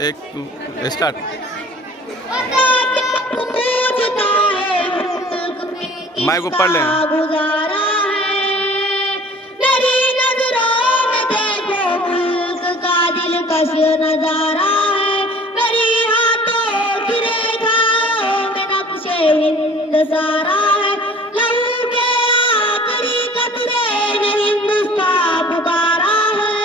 एक start. Mic ऊपर ले। गुजारा है मेरी नजरों में देखो मुल्क का दिलकश नजारा है, मेरी हाथों की रेखाओं में नक्शे हिंद सारा है, लहू के आखिरी कतरे ने हिंदुस्तान पुकारा है,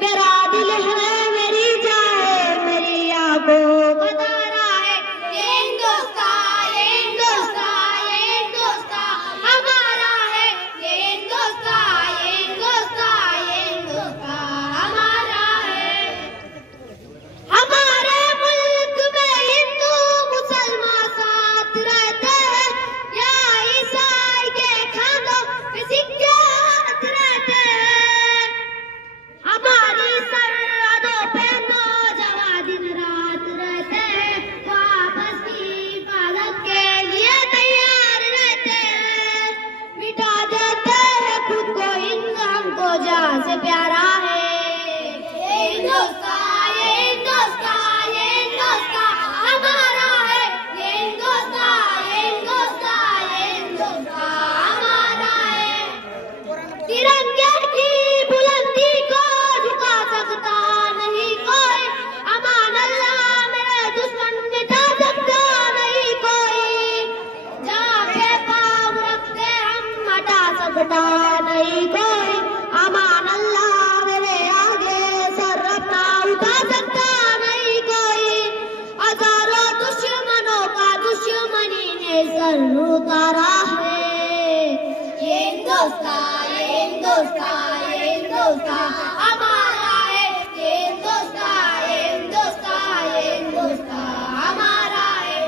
मेरा दिल है मेरी जाए मेरी आंखों का तारा है, ये हिंदुस्तान ये हिंदुस्तान ये हिंदुस्तान हमारा है, ये हिंदुस्तान ये हिंदुस्तान ये हिंदुस्तान हमारा है। हमारे मुल्क में हिंदू मुसलमान साथ रहते हैं, या ईसाई के खानों में सिक्के हाथ रहते हैं, हमारी सरहदों पे नौजवान दिन रात रहते हैं, वापस की हिफाजत के लिए तैयार रहते हैं, मिटा देते हैं खुद को हिंद हमको जान से प्यारा है, ये हिंदुस्तान ये हिंदुस्तान ये हिंदुस्तान हमारा है, ये हिंदुस्तान ये हिंदुस्तान ये हिंदुस्तान हमारा है। तिरंगे की बुलंदी को झुका सकता नहीं कोई, अमान अल्लाह मेरे दुश्मन मिटा सकता नहीं कोई, जहाँ पे पाँव रखते हम हटा सकता नहीं कोई, अमान अल्लाह मेरे आगे सर अपना उठा सकता नहीं कोई, हजारों दुश्मनों का दुश्मनी ने सर उतारा है, ये हिंदुस्तान ये हिंदुस्तान ये हिंदुस्तान हमारा है, ये हिंदुस्तान ये हिंदुस्तान ये हिंदुस्तान हमारा है।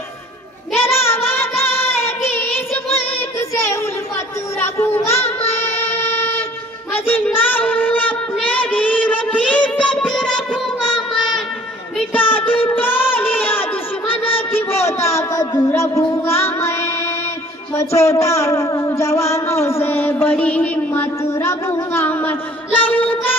मेरा वादा है कि इस मुल्क से उल्फत रखूंगा मैं जिंदा हूँ अपने वीरों की इज्जत रखूंगा मैं दूं टोलियां दुश्मन की वो ताकत रखूंगा मैं छोटा हूँ जवानों से बड़ी हिम्मत रखूंगा मैं, लहू का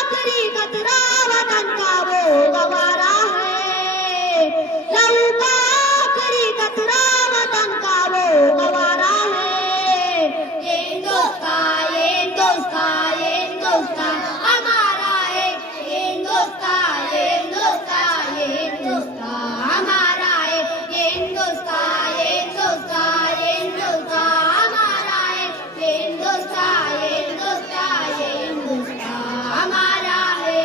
आखिरी कतरा वतन का वो गवारा है, लहू का आखिरी कतरा वतन का वो गवारा है, ये हिंदुस्तान ये हिंदुस्तान ये हिंदुस्तान हमारा है, ये हिंदुस्तान ये हिंदुस्तान ये हिंदुस्तान हमारा है, ये हिंदुस्तान ये हिंदुस्तान ये हिंदुस्तान हमारा है, ये हिंदुस्तान ये हिंदुस्तान ये हिंदुस्तान हमारा है।